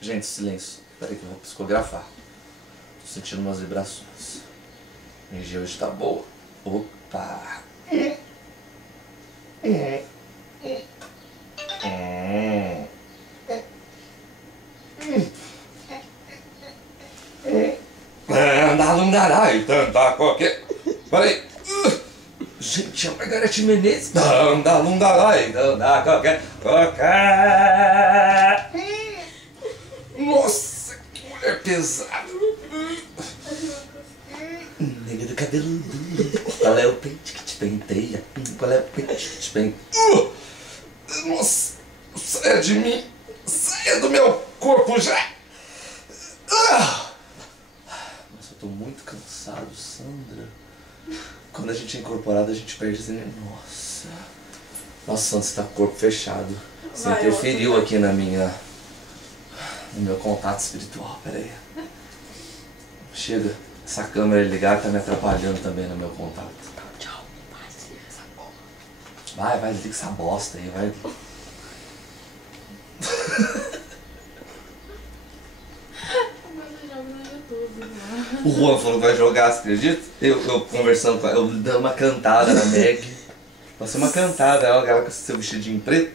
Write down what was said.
Gente, silêncio. Peraí que eu vou psicografar. Tô sentindo umas vibrações. A energia hoje tá boa. Opa! Andalungarai, tanta qualquer. Peraí. Gente, é a Margareth Menezes. Andalungarai, tanta qualquer. Nossa, que mulher pesada. Nega do cabelo duro. Qual é o pente que te penteia? Qual é o pente que te penteia? Nossa, saia de mim. Saia do meu corpo já. Nossa, eu tô muito cansado, Sandra. Quando a gente é incorporado, a gente perde as energias. Nossa. Nossa, Sandra, você tá com o corpo fechado. Você interferiu aqui no meu contato espiritual. Pera aí. Chega. Essa câmera ligada tá me atrapalhando também no meu contato. Tchau. Vai, desliga essa porra. Vai, desliga essa bosta aí, vai. O Juan falou que vai jogar, você acredita? Eu conversando com ela, eu dando uma cantada na Meg. Vai ser uma cantada, ela com seu vestidinho preto.